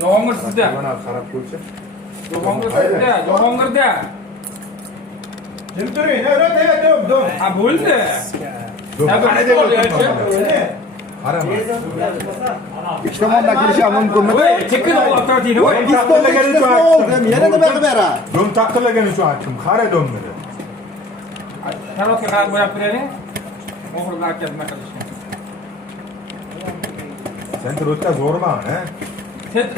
Yoğungur sizde. Bana qarab ko'rchi. Yoğungur sizde. Yoğungurda. Jim turing, evet, dom. Ha bo'ldi. Qani deb o'tiribman. Qarama. ikki tomondan kelishi ham mumkinmi? Voy, chekin olib turtini. Voy, Taqdirlagani uchun oldim. Yana nima qilib beray? Dom taqdirlagani uchun aytdim. Qara domni. tarafga qarab bo'yab turaylik. Oxirida aka nima qilishni. Center o'tkazvorma, ha?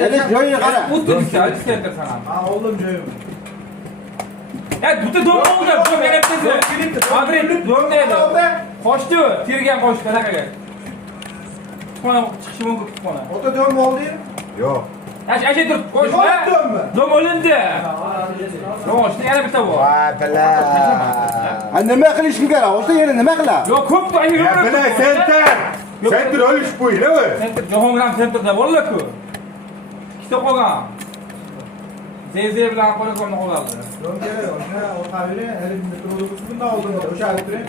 Elish joyiga qara. O'tdi center sana. Ha, oldim joyim. Ya bitta dom oldi, bu menepsiz. Madrid dom dedi. Qochdi, tergan qochdi anaqaga. Kutxona chiqishi mumkin kutxona. Ota dom oldi. Yo'q. Asha tur, qochma. Dom olindi. Qochdi, yana bitta bor. Voy bala. Ha nima qilishim kerak? O'sha yerda nima qiladi? Yo'q, ko'p ayni Ya bala center. Center olish bo'yla o'y. Center Jahongir centerda bor-ku. Ikkita qolgan. Zeze bilan qo'lga qoladi. Dom kerak, o'sha orqavini, elimni turib bundan oldim. O'sha olib turing.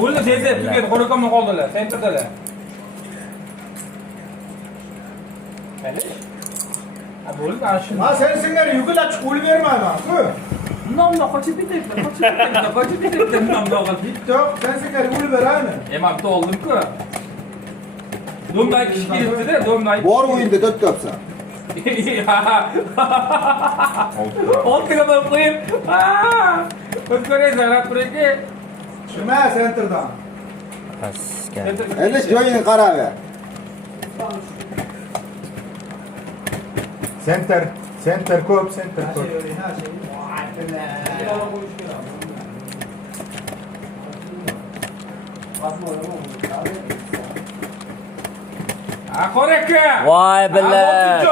Bo'ldi Zeze tugadi, qo'lga qoldilar, centerdalar. Ha bo'ldi, ana shu. Ha, sen singari yuqilab chiqib o'lib bermayman. Ku. Nomda qochib ketdi, qochib ketdi, nomda qoldi. Yo'q, sen singari o'lib beraymi? Men bitta oldim-ku. Domda kishi kelibdi-da, domda. Bor o'yinda dod topsan. Oltiga borib qo'yib. Ko'raysan, turaki. Shuma senterdan. Elish joyini qarab ber. Center ko'p, center ko'p. Aqoraka. Voy billa.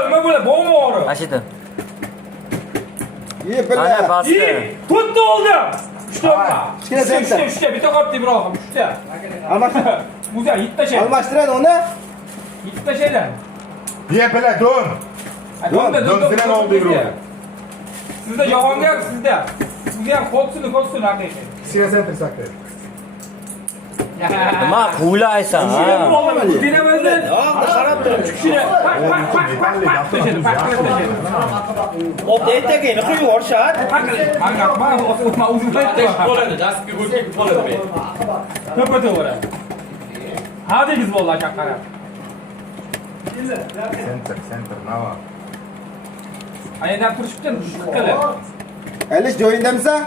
Nima bo'ladi? Bo'mori. Mashida. Ye billa. Ana bosdi. To'rtta oldim. 3 ta. Kichkina center. 3 ta bitta qolibdi ibrohim, 3 ta. Muza, yitta shay. Almashtiradi uni. Yitta shaylar. Ye bala dom. Dom bilan oldi ibrohim. Sizda Jahongir, sizda. Sizga ham qo'lsini haqiqiy. Kichkina center sakray. Nima quvlaysan, ha? Dinamizda. qarab turib Kichkina. Ot etagini qo'yib yuborishadi. Mana o'zim bo'ladi, dasturga o'tib qoladi. to'ppa-to'g'ri. Hadingiz bo'ldi aka qarab. Center nava. Aynan turishibdi, qilib. Elish joyindamisan?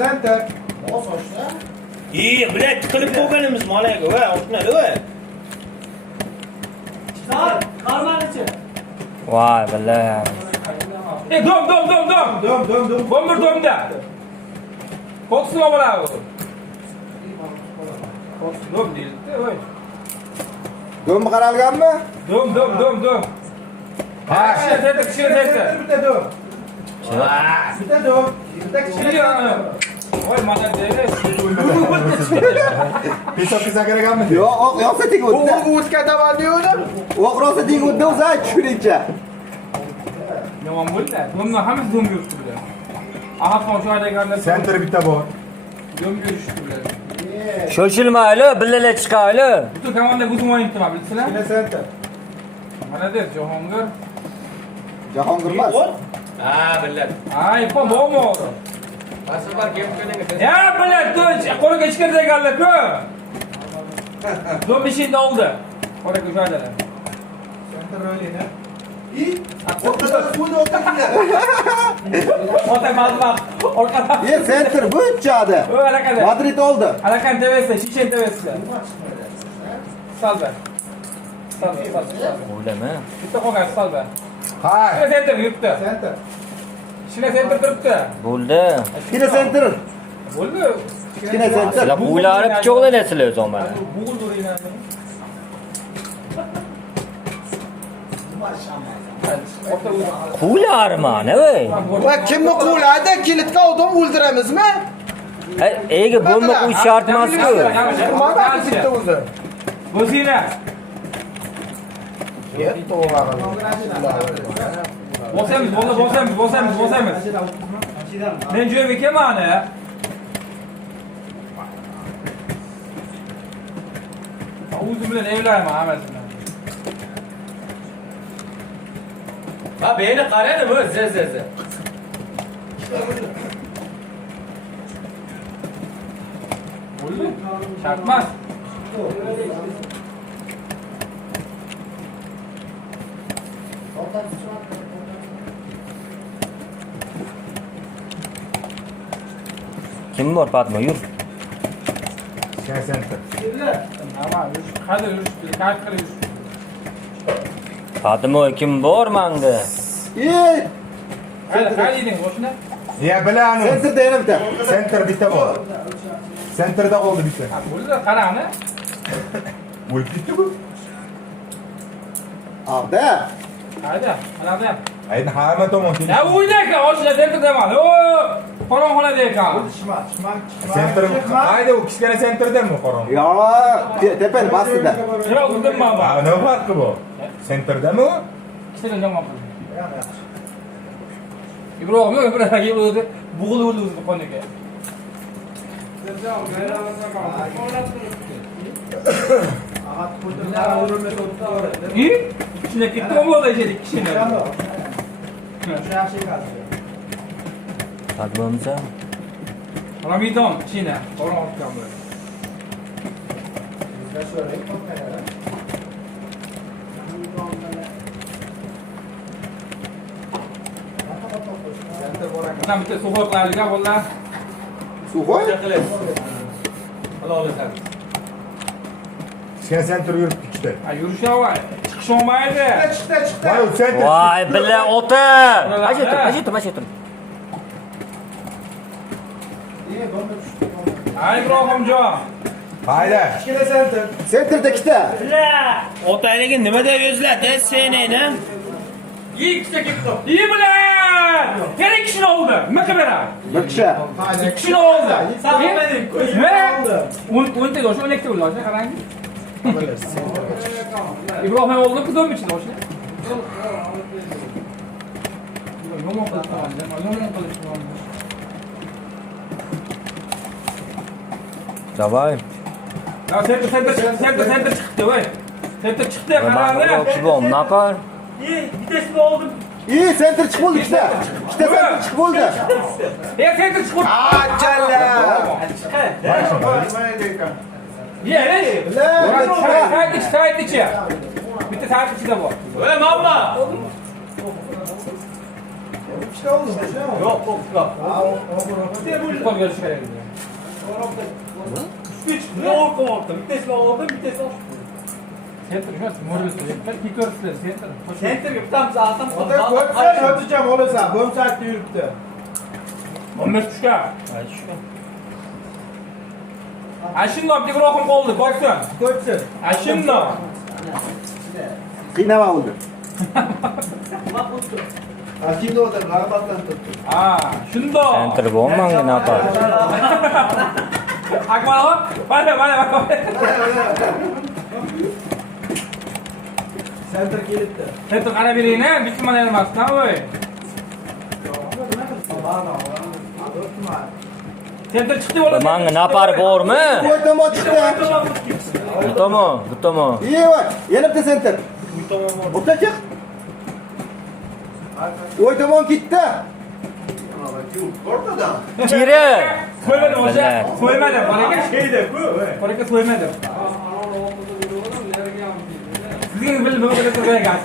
Center. Bilet tiqilib qo'yganimiz malaga va o'tnadi va. Voy billa. Dom. Dom. Bomber domda. Qo'qsin oboradi. Dom deyildi, voy. Dom qaralganmi? Dom. Ha, kichkina center. Bitta dom. Bitta kichkina. Voy, mana dedi. Hisobga kerakmi? Yo'q, yo'qsa teng o'tdi. O'tkataman degandim. O'q rosa teng o'tdi o'zi tushuningcha. Yomon bo'ldi. Domda hammasi dom yuribdi bular. Ahad shu aytganlar. Center bitta bor. Dom yurishdi bular. Shoshilmayli, billalar chiqayli. Butun komanda o'zim o'ynayapti, bilsizlar? Kichkina center. Mana der Jahongir. Jahongir emas. Ha, biladi. Ay, bomor. Masafar kelib Ya bilan tunch, qo'liga ichkirda ekanlar-ku. Dom ishingni oldi. Qo'liga joydalar. Center o'ylaydi. Ota mazlaq. Orqada. Ye center bu chadi. O harakada. Madrid oldi. Harakan devesi, Shishen devesi. Salbe. O'ylama. Bitta qolgan salbe. Ha. Shina center yuribdi. Center. Shina center turibdi. Bo'ldi. Kichkina center. Bo'ldi. Kichkina center. Sizlar quvlarni pichoqlayapsizlar o'zi mana. Bug'ul o'ynadi. Quvlarmi ana voy. Va kimni quvlaydi? Kilitga odam o'ldiramizmi? Ega bomba qo'yish shart emas-ku. Bozina. Bosamiz. Men joyga kelmani. O'zim bilan evlayman hammasini. Ha beni qaraydi bu z. Bo'ldi? Shart emas. Kim bor Fatma yur. Kichkina center. Nima? Qani yurish, kayf qilib yurish. Fatma kim bor manga? Qani eding o'shni? Ya bilanim. Senterda yana bitta. Center bitta bor. Centerda qoldi bitta. Ha, bo'ldi, qarani. O'lib ketdi bu. Avda. Qayda? Anada ham. Ayni hamma tomon keldi. Ya uyda ekan, oshla sentrda emas. O, qorong'uxonada ekan. Center qayda u kichkina centerdami qorong'i? Yo, tepani bastida. Nima qildim men bu? Ha, nima farqi bor? Centerdami u? Ikkita jangman qildim. Ibrohim yo'q, Ibrohim o'zi bug'il o'zi qo'niga. Kishini ketdi bo'ldi edi kishini. Fatmamsa? Ramidon kishini, qorong' otgan bu. Mana bitta suhbatlarga bo'llar. Suvoy. Halolasan. Kichkina center yuribdi ikkita. Ha, yurishaver. Chiqish olmaydi. Voy, u center. Voy billa ota. Ajetim. Ay Ibrohimjon. Hayda. Senterda ikkita. Otayligin nima deb yuzladi seneni? Ikkita ketdi. İyi bilan. Yana kishini oldi. Nima qiladi? Bir kishi. Kishini oldi. Ne? 10 ta o'sha 12 ta bo'ldi, qarang. İbrahim oldu ku dönmüş işte hoşuna. Yomon qilib. Davay. Ya center chiqdi voy. Center chiqdi qarangni. Bom, naqar? Vitesni oldim. İyi, center chiqib bo'ldi ikkita. Ikkita center chiqib bo'ldi. Center chiqdi. Ajalla. Ye, sayt içi. Bitta sayt içi de bor. Ey mamma. Yo'q, yo'q. Qo'l berish kerak edi. Center emas, mo'risi. Ikki ko'rsizlar, center. Senterga bitamiz, altam qoldi. O'tijam olasan, bo'm saatda yuribdi. 15 tushga. Ashundoq Ibrohim qoldi, boksin. Ko'psin. Ashundoq. Qiynama bo'ldi. Kimda o'tir, rag'batdan turibdi. Ha, shundoq. Center bo'lmanga naqar? Akmal, mana. Senter kelibdi. Center qarab beringlar, bitta mana emasdan voy. Center chiqdi bo'ladi. Manga naqar bormi? Voy tomon chiqdi. Bu tomon. İyi voy. Yana bitta center. O'ta chiq. Voy tomon ketdi. Chiri. So'ymadim o'sha. So'ymadim. Qo'liga şeydi-ku. Qo'liga so'ymadim. Sizga bilmay qo'liga so'ymagan.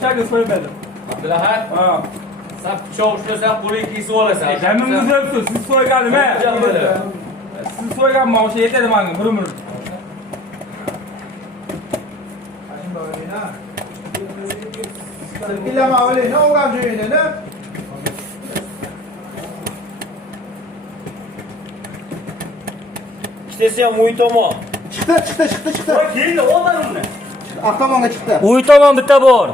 Shaka so'ymadim. Abdulahat. Ha. Sen pichoq ushlasan, qo'ling kesib olasan. Jamim uzilibdi. Siz so'yganmi? Siz so'yganmi? O'sha yetadi menga. Murmur. Bilama o'li, ne olgan joyini, ne? İşte ham uy tomon. Chiqdi. Keldi, olmadim. Avtomonga chiqdi. Uy tomon bitta bor.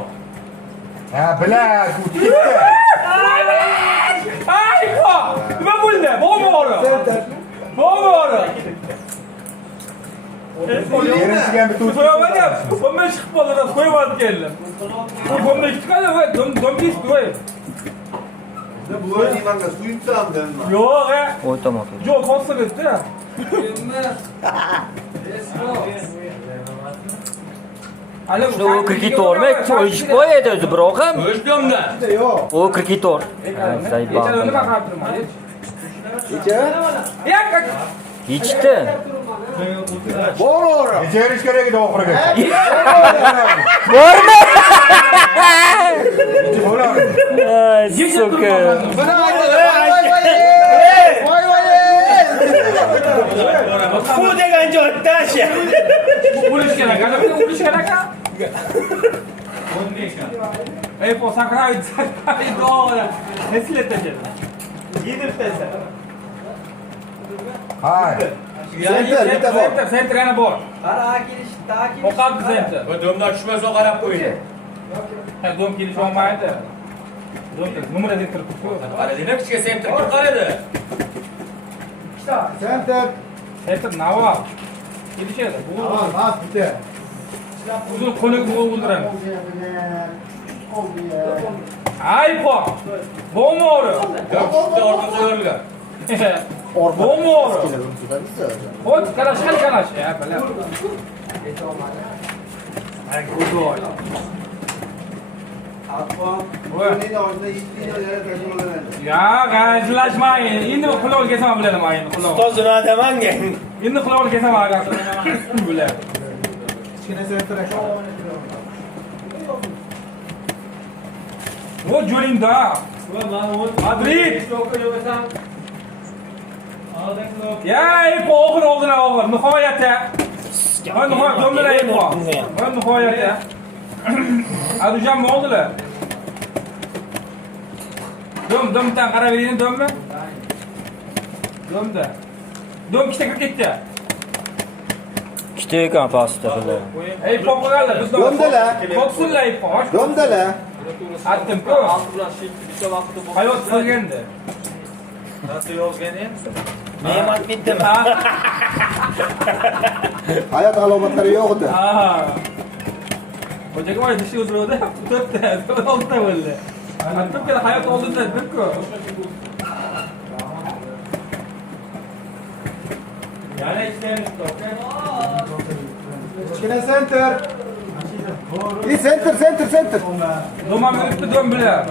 Ha, bilan, u ketdi. Ay, nima bo'ldi? Bo'lmadi. Bo'lmadi. Erinchiga ham bitta So'yamadim. Bundan chiqib qoldi, qo'yib keldim. Bundan chiqadi va dom ketdi voy. Bu dimanga suyibsanmi? Yo'q, Uy tomon. Yo'q, qo'sib ketdi. Hali Shu o kreditormi? O'lishib qo'yadi o'zi biroq ham. Ko'shdiimda. Yo'q. O kreditor. Say Necha bor. nima qilib turman? Necha? Yak. Yechdi. Bor. Necha berish kerak edi oxiriga? Bormi? Bo'ladi. Ay, so'ka. Buni aytdi. Voy voy. Bu degan joyda asha. Ulish kerak. Qanaqa ulish kerak? Ey, po sakraydi. Doğru. Nesletecek. Yedirtese. Hayır. Center yana bor. O'qab center. Bu do'mdan tushmasa qarab qo'ying. Do'm kelish olmaydi. Do'm numara deb turibdi. Qara, demak kichik sentr kim qaradi? Center. Center nava. Kelishadi. Bu Bas bitti. uzun qo'liga o'ldiradi. Ay po. Bo'mori. Yo'q, orqa qo'yilgan. Bo'mori. Ho'ch qarash, qarash. Ya, bala. Ay, go'doy. Ya, g'ajlashmang. Endi quloq kesam bilaman endi quloq. Ustoz nima demanga? Endi quloq kesam aga. Bular. Kichkina center aka. O jo'ringda. Madrid. Ya, ipo oxir oldilar og'ir. Nihoyatda. Mana nihoyat domlar ipo. Mana nihoyatda. Adujan nima oldilar? Domdan qarab bering, dommi? Domda. Dom ikkita kirib ketdi. Ikkita ekan pastda bular. Ey ipo qo'yganlar. Domdalar. Qo'qsinlar ipo. Domdalar. Atdim-ku. Hayot qilganda. Ne'mat bitdimi? Hayot alomatlari yo'q edi. Aha. Hocaga voy dishi o'zroqda to'rtta, oltita bo'ldi. Hatto hayot oldinda deb-ku. Yana ishdan Kichkina center. Center. Domam yuribdi, dom bilan.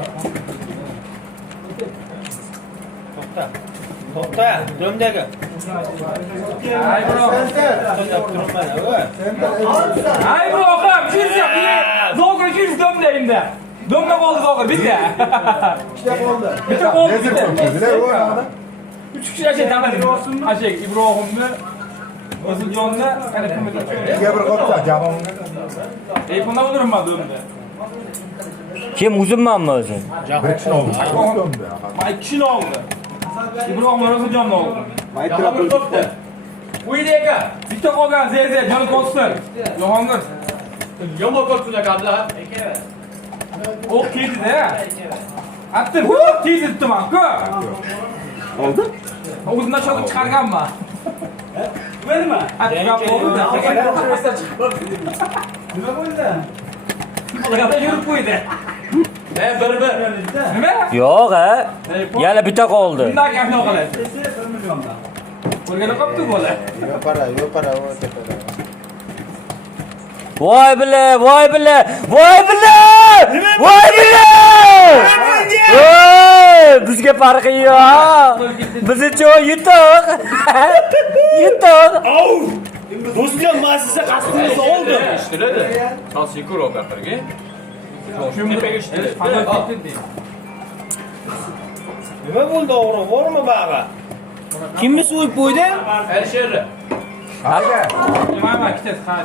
To'xta, do'mdagi. Ay bro. Center. Turibman, o'y. Ay bro, qam, shuncha. Zo'g'ir shuncha domda endi. Domda qoldi zo'g'ir, bitta. İşte oldu. Bitta qoldi. Nezir ko'ribdilar u yoqda. 3 kishi asha taqdim. Ashek Ibrohimni, O'ziljonni, ana kimga Ikkiga bir qolsa javonga. Ey, bundan o'ldirman domda. Kim o'zimmanmi o'zim? Bir kishini oldi. Ma 2 kishini oldi. Ibrohim O'ziljonni oldi. Maytrapol. Uyda ekan. Bitta qolgan Zeze, Jon Kostin. Jahongir. Yomon ko'rsin ekanlar. O'q keldi-da. Atdim, tezitdim-ku. Oldu. O'zimdan shoqib chiqarganman. Verma. Atgam bo'ldi-da. Nima bo'ldi? Qilganda yurib qo'ydi. Bir. Nima? Yo'q, ha. Yana bitta qoldi. Bundan gap yo'q qiladi. 1 milliondan. O'rganib qopti bola. Yo para. Voy bila. Voy bila. Bizga farqi yo'q. Bizcha yutuq. Do'stlar, muassasa qasdimiz oldi. Ishtiladi. Chasi ko'rib oxirgi. Tepaga ishtiladi. Qanday ketdi? Nima bo'ldi, o'g'ri? Bormi baba? Kimni so'yib qo'ydi? Alisher. Hadi. Nima ikkitasi qani?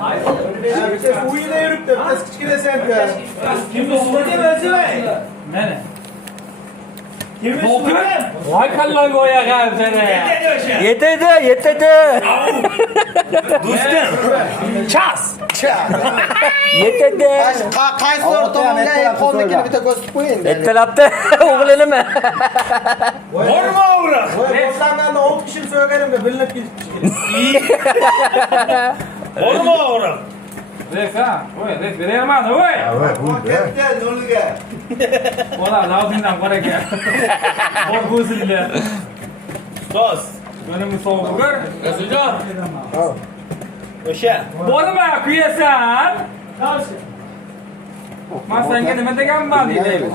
Bittasi uyida yuribdi, bittasi kichkina center. Kimni so'ydi o'zi? Mana. Kimni so'ydi? Voy kallang o'yaga seni. Yetadi. Do'stim. Chas. Yetadi. Qaysidir tomonga qolnikini bitta ko'rsatib qo'ying. Ertalabda o'g'linimi? Bormi, o'g'ri? Voy, boshlangandan 10 kishini so'yganimga bilinib ketibdi. Bormi, o'g'ri? Reka, voy, berayman, voy. Evet, buydu. Ketdi noliga. Bola, lazimdan qaraka. Bor bo'zildi. Ustoz. Önümü soğukur. O'ziljon. O'sha. Borma kuyasan. Men senga nima deganman deydi.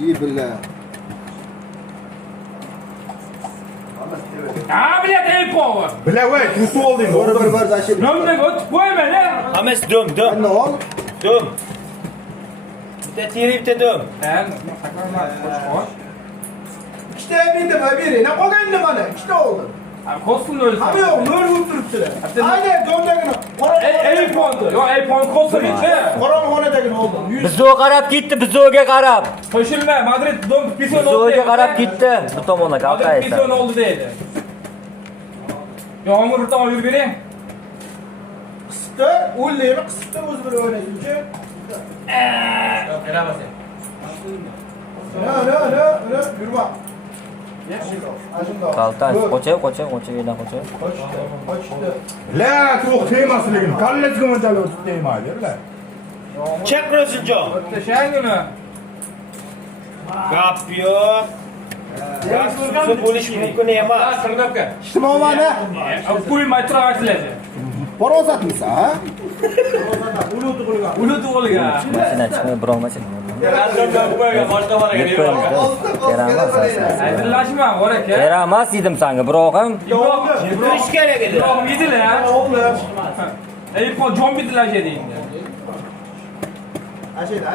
İyi bile. Ha, bilet iPhone. Bila voy, tutib olding. Bir zaşit. Nomdagi o'tib qo'yma, la. Hammasi dum, dum, Ne ol? dum. Bitta teri, bitta dum. Ben saklamas, xo'sh. İşte bindim ha biri. Ne koyayım bana? İşte oldu. Abi kostun öyle. Abi yok, nur vurturuptular. Aynen döndegini. iPhone. Yo, iPhone kostun içi. Koran honedegini oldu. Bizga qarab ketdi, bizga qarab. Qo'shilma, Madrid dom pison oldu. Bizga qarab ketdi. Bu tomonga Madrid qalqaysa. pison oldu deydi. Yağmur bir tamam yürü biri. Kısıttı. Ulleyimi kısıttı. O'zi bir oynayınca. Yok, kıramazsın. Ne? Yürüme. Qaltan, qo'chay, elan qo'chay. Koştu. La, to'q tegmasligini. Kallasiga mo'ljallab o'tib tegmaydi, bila. Chek Rosiljon. O'tashangmi? Gap yo'q. Gap bo'lish mumkin emas. Ha, sırnapka. İşte mama ne? Qo'y maytra aytiladi. Para uzatmışsın ha? Ulu tug'ilgan. Uni tug'ilgan. Mashina chiqmay, birov mashina. Razdomdan qo'ygan, boshqa bor ekan. Yeb qo'yamiz. Keramas asas. Aydinlashma, bor aka. Keramas dedim senga, biroq ham Yutirish kerak edi. Biroq yedilar. Oğlum. iPhone jon bitilashadi endi. Aşağıda.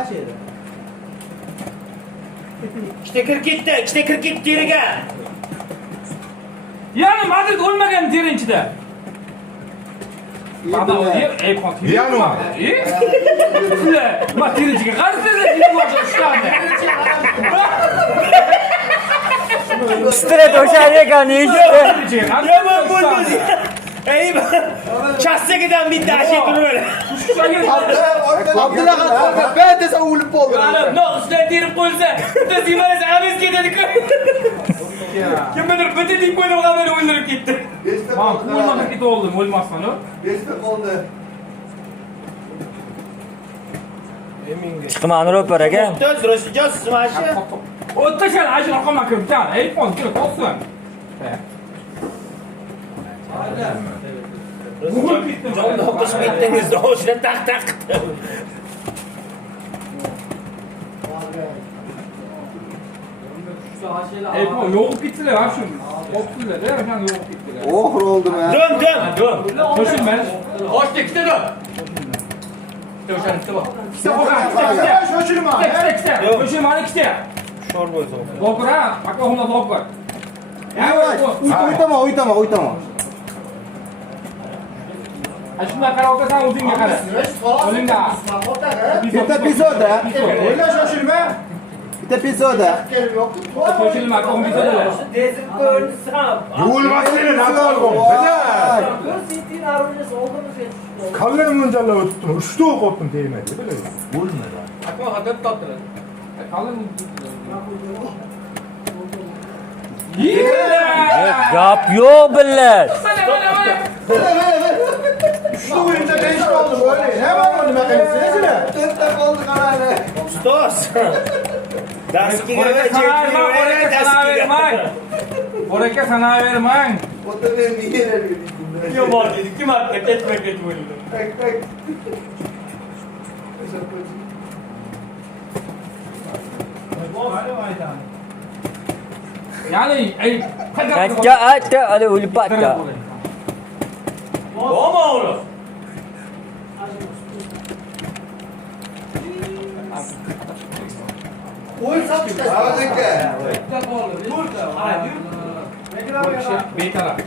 Aşağıda. Ikkita kir ketdi teriga. Ya'ni Madrid o'lmagan terinchida. İyi Baba o bile. yer iPhone. Ya'ni o. Sizlar, ma terinchiga qarasizlar, yig'loqcha ushlandi. stret o'sha ekan eshitdi. Yomon bo'ldi. Ey, chassagidan bitta ashitini böyle. Abdülhakat ben de sen ulup oldum. Ana, noqishdan terib qo'ysa, bitta zimonasi amis ketadi-ku. Kimdir bitta deb qo'yib qolmadi, o'ldirib ketdi. Ha, o'lmagan it oldim, o'lmasdan o. Chiqmani ro'par aka. To'z Rosiljon siz mashi. O'tashal, ajr raqamga kirib, iPhone kelib qolsin. Jon o'qish bitdingiz, o'shida taq qildi. iPhone yo'q ketdilar, ha shuni. Qoldilar, o'shan yo'q ketdilar. Oh oldum ya. Dum. Qo'shilma. Qo'shdi, ikkita dur. O'shani ikkita bor. Şaşırma. Ikkita. Qo'shilmani ikkita. Sho'r bo'lsin. Doktor ha, aka doktor. Yavaş. Uytama. Shunday qarab o'tasan, o'zingga qara. O'zingga. Bitta pisoda. Öyle şaşırma. Bitta pisoda. Qo'shilma, kompyuterlar. Yuvilmasligini nazar qil. Bila. Kallani mo'ljallab o'tibdim. 3 ta o'q otdim tegmaydi, bila. Bo'lmaydi. Aka hadab topdilar. Qalin. Yigitlar! Gap yo'q billat. Şu oyunca beşte oldum öyle. Hemen oldu mekanizmasına. Ustoz. Darsga Oraka sanavermang. Yomon dedi, kim attı, ketma o'ldi. Ya'ni Aka, hali o'lib aka. Bormi o'g'lim? betaraf.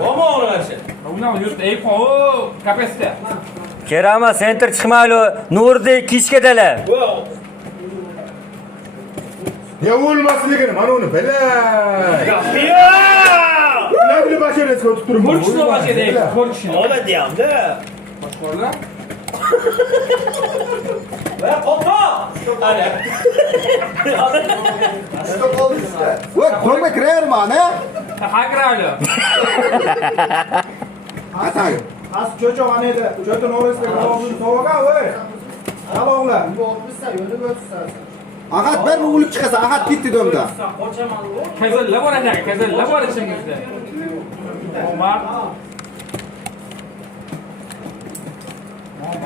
Bormi o'g'lim sen? Undan yurt iPhone kapasite. Kerama center chiqmayli, nurni kishkadalar. Yuvilmasligini, mana uni bila. Yo'q. Nabli basharasiga o'tib turibman. Ko'rishni olashadi, ko'rishni. Oladi hamda. Boshqalar. Va qo'rqma. Ana. Bak bomba kırar mı ne? Hakrali. Atay. Az çocuk anıydı. Çocuğun orası da olduğunu soğuğa öyle. Salonlar. Ahad bir o'lib chiqasan, Ahad ketdi domda. Kazalla bor aka, kazalla bor ichimizda. Omar.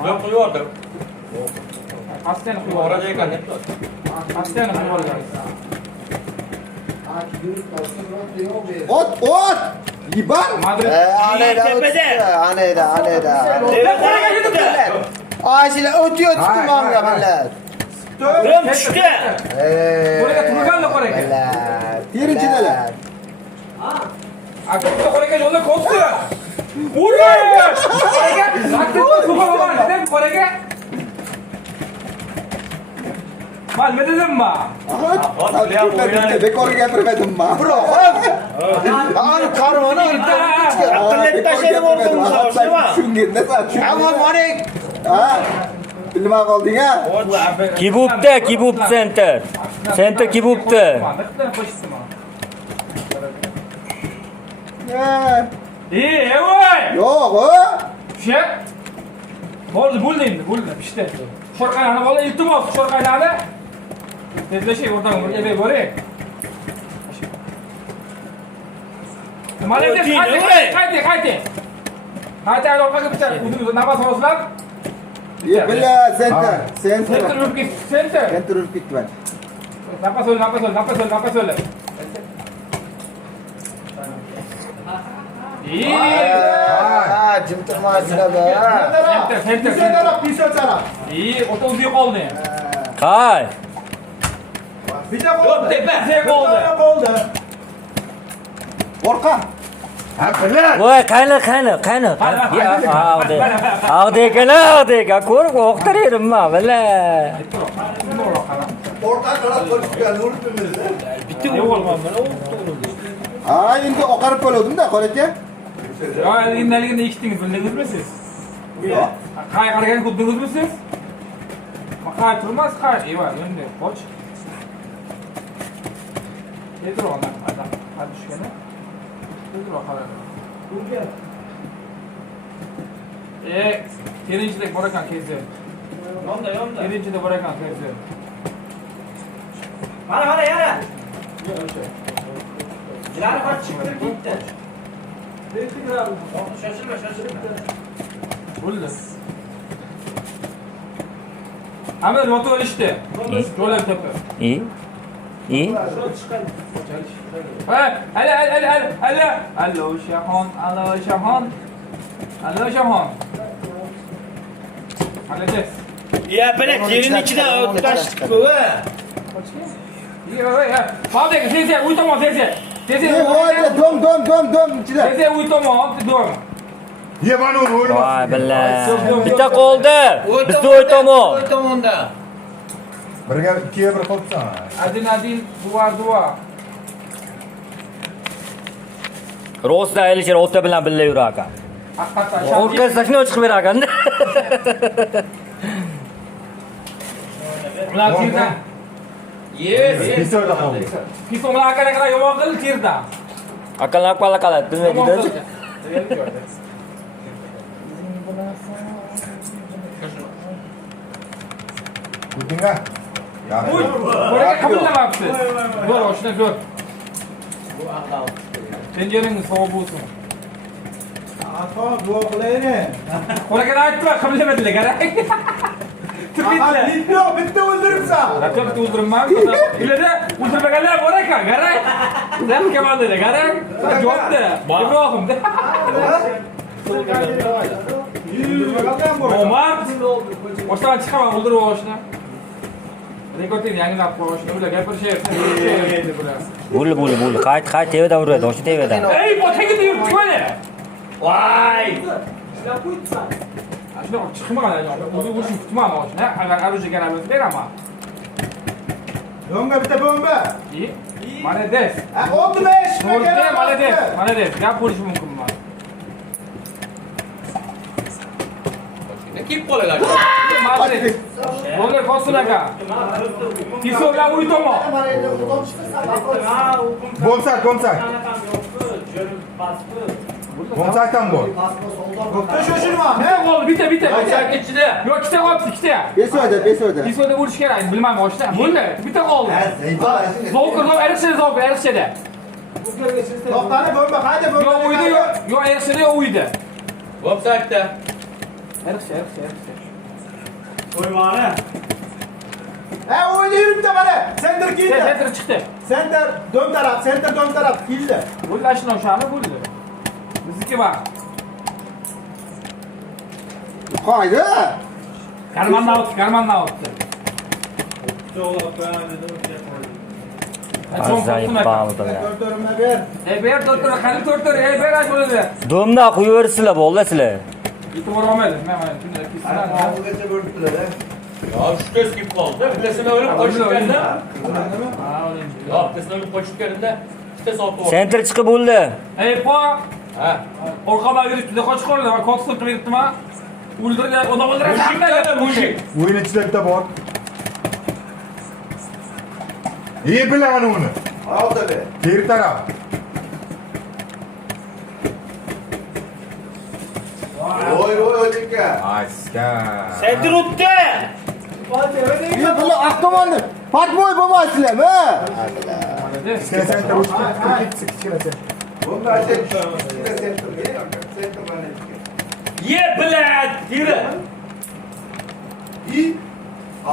Ben koyuyordım. Aslan qo'yib Orada ekan. Aslan qo'yib yuborgan. Ot! Yiban! Madrid. Anayda Tepede. Anayda. Tepede. Aşile ötüyor tuttum anga millet. Rum tushdi. Qo'liga turganlar qor aka. Terinchidalar. Aka qo'liga yo'lda ko'psi. Ura! Qo'liga vaqtida suqaman, dedim qo'liga. Mal medizimma. Ahad, bekor gapirmadimmi? Ani karvona Aqlli tashladim o'rtamga solishma. Tushunganda sen Ama manik. Ha? Bilmay qolding-a? Kibubda center. Center kibubda. Ha. Voy! Yo'q, o. Tushib. Bo'ldi endi, bo'ldi, pishdi. Sho'rqaylarni bola iltimos, sho'rqaylarni. Tezlashay o'rtaga ebe boray. Malades, qayting. Qayta aloqaga bitta o'zimiz nafas olsam. Billa center. Center urib ketdi, center. Center urib ketdi. Nafas ol. Ha, cimtirmasına be. Center. Pisa taraf. O'ta o'zi qoldi. Qay. Bitta qoldi. Bitta qoldi. Orqa. Ha, bilan. Voy, qayni. Ağdeka. Ko'rib o'qtiryapman, billa. Orqa qarab qo'yishgan uribmiz. Ha, endi oqarib qoladim-da, qor aka. Ya, indaligini eshitdingiz, bildingizmi siz? Yo'q. Qay qaragan ko'rdingizmi siz? Qay turmas, qay. Eva, endi qoch. Yedir ona. Qay tushgani. Yedir qara. Terinchidek bor ekan kezi. Yonda. Terinchida bor ekan kezi. Mana yana. Jilarni qoch chiqib ketdi. Shoshilma. Bo'ldi. Amir yotib olishdi. Jo'lab tepa. İyi. Ha, ala. Allo Shahon. Halajaz. Ya bela terin ichida o'tib tashdikku. Ya. Fabrik, seze, uy tomon, seze. Voy, dom ichida. Seze, uy tomon, dom. Yeman o'lmas. Voy, billa. Bitta qoldi. Bizda o'y tomon. O'y tomonda. Birga ikkiga bir qolibsan. Adin, duva. Ro'sta aylichir o'ta bilan billa yurar ekan. Haqiqatan. O'rkasida shuni chiqib berar ekanda. Ular tirda. Yes. Pisoda qoldi. Pisomlar aka yomon qil tirda. Aqallanib qoladi, bilmaydi. Ko'rdingmi? Uy, bo'raga qabullamabsiz. Zo'r, oshna zo'r. Tenjeringiz sovuq bo'lsin. Ato duo qilaylik. Qo'raga aytma, qabullamadilar, qarang. Bitta o'ldiribsan. Ratib o'ldiribman. Ularda o'ldirmaganlar bor ekan, qarang. Zam kamalda, qarang. Jobda. Ibrohimda. Omar. Boshdan chiqaman, o'ldirib olishni. Rekordni yangilab qo'yishni, ular gapirishyapti. Bo'ldi. Qayt tevada uradi, o'sha tevada. Ey, boshqa yurib chiqmadi. Voy. Shuna chiqmagan ayol. O'zi urishni kutmam oshna. Agar arujiga ramaz beraman. Bomba bitta bomba. Malades. Oldima eshitma. Malades. Gap bo'lishi mumkin. Kim qo'lalar? Malades. Bo'ldi, Qosim aka. Pisovlar uy tomon. Bo'msak. Bomb saytdan bor. Doktor shoshilma. Bitta qoldi, bitta. Bom saat ichida. Yo'q, ikkita qolibdi, ikkita. Beso'da. Bisoda bo'lish kerak, bilmayman boshda. Bo'ldi, bitta qoldi. Zovqir, eriqshida. To'xtani bomba, qayda bomba? Yo uyda, yo eriqshida, yo uyda. Bom saatda. Eriqsha. Qo'ymani. Uyda yuribdi mana. Center keldi. Center chiqdi. Center dom taraf keldi. Bo'ldi, ashuna o'shani bo'ldi. Bizniki bor. Qo'ydi. Karmandan o'tdi. Azayib bağlıdır ya. Doktorima ber. Ber doktor, qani doktor, ber aç bo'ladi. Domda qo'yaversizlar, bo'ldi sizlar. Bitta bor olmaydi. Men shunday pissan. Hozirgacha bo'libdilar. Ya şu göz gibi kaldı. Bittesini ölüp koştuklarında. Ya bittesini ölüp koştuklarında. İşte soğuktu var. Center chiqib bo'ldi. Po, Ha. orqama yurib juda qochib qoldi. Men koksni qilib yuribdim-a. O'ldirdi, odam o'ldiradi. Mujik. O'yin ichida bitta bor. Bilaman uni. Hozir. Teri taraf. Voy o'chikka. Aska. Center o'tdi. Yo bular avtomobilni patmoy bo'lmaysizlarmi? Sen center uçtu. Kichkina center. Bomba achib, kichkina center. Ye bilat. Yürü.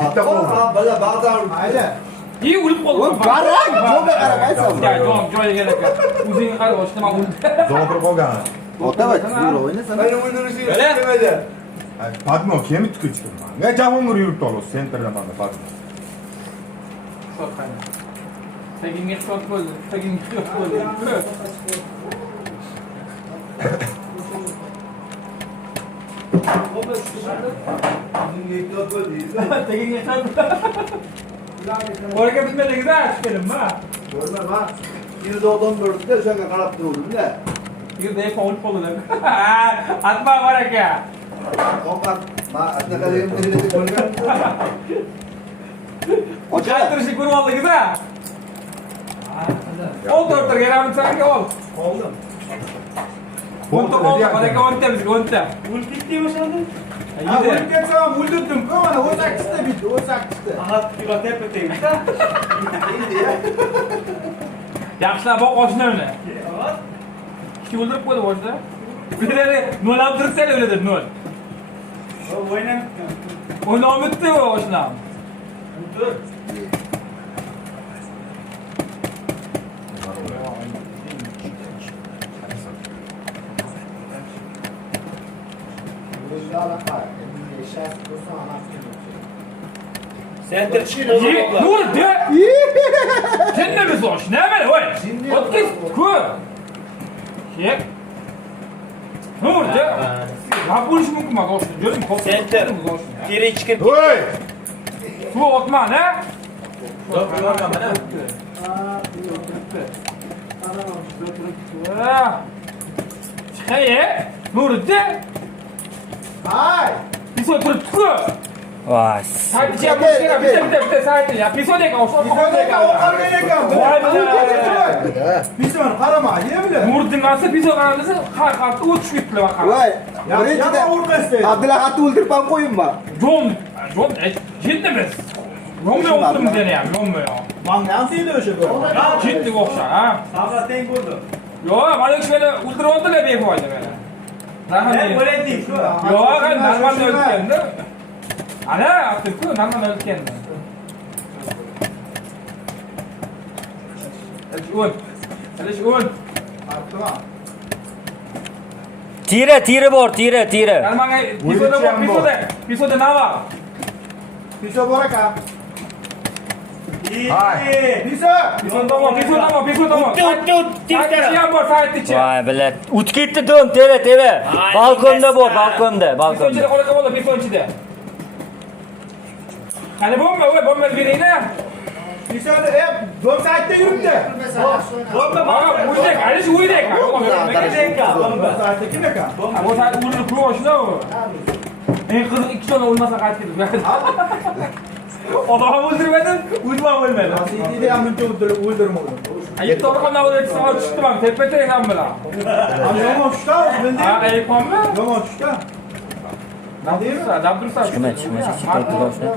Bitta bor. Bala bag'dan. Mayli. İyi o'lib qoldi. Qarang, bomba qaramaysan. Joyiga keladi. O'zing qara, boshda men o'ldim. Zoqir qolgan. Otavach, yur o'ynasana. Meni o'ynashni Öyle. istamadi. Padmo kemi tikib chiqdi. Ne Jahongir yuribdi olos senterda mana Padmo. Teginga hisob bo'ldi. Teginga hisob. Orga bitmadingda chiqdimmi? Ko'rma, yerda odam ko'rdida, o'shanga qarab turdim-da. Yerda o'lib qoldi. Atma bor aka. Ovqat, anaqa degan ko'rgan. O'chirtirishni ko'rib oldingiz-a? Ol doktorga ramd sanga ol. Oldim. O'nta qoldi, aka o'nta bizga o'nta. O'ldik o'shanda. O'lib ketsam, o'ldirdim-ku, mana 18ta bitti, 18ta. Aha, pilotepa tegdi. Yaxshilab boq oshnamni. Ikki o'ldirib qo'ydi boshda. Biladi, nol olib turibsizlar o'ladi, nol. O'ynamibdi u oshnam. Center chiqib bo'ldi. Nurdi. Jinni biz oshna mana, voy. O'tkiz, ko'r. Kep. Nurdi. Nima bo'lishi mumkin mana oshna? Jo'rim, Center. Teri chiqib. Voy! Suv otman, ha? Doktor yorma bana. Chiqay, Nurdi. Hay! Biz o'tiribdi-ku. Voy. Saytga bitta sayt ya. Pisodek Ovqatga ekan. Bizon qarama, yebili. Nurdin narsa pisodlarimizni qarqatdi, o'tishib ketdilar va qarab. Voy, Birinchida birinchida urmasdi. Abdulahadni o'ldirib ham qo'yinma. Jon, yetdimiz. Yonma o'tirmiz yana ham, yonma. Manga ham deydi o'sha ko'ra. Jetdi o'xshar, ha? Sabra teng bo'ldi. Yo'q, mana shu meni o'ldirib oldilar befoyda meni. Rahmat. Bo'laydik-ku. Yo'q, normal o'lganda. Ana, after-ku, normal o'lganda. O'l. Tira bor, tira. Narmanga pisoda nava. Piso bor aka. Hay. Piso tomo. O'tdi. Saytchi bor, saytchi. Voy, bilat. Ut ketdi dom, tera. Balkonda bor, balkonda. Pisonchida qolaqa bo'ldi, pisonchida. Qani bomba beringlar. Pisoda dom saytda yuribdi. Bomba uydek, alish uydek. Bomba saytda kim ekan? Bu sayt uydek ko'shna u. Eng qiziq ikki jona o'lmasa qaytib ketdi. Odam o'ldirmadim, o'zim o'lmadim. Asidiydi ham buncha o'ldirmadim. Ayıp to'g'riqondan o'ldirsa tushdim ham, tepa-tepa ham bilan. Ham yomon tushdi, bilding? Ha, ayıpmi? Yomon tushdi. Dabdursa. Tushma, chekaytib boshla.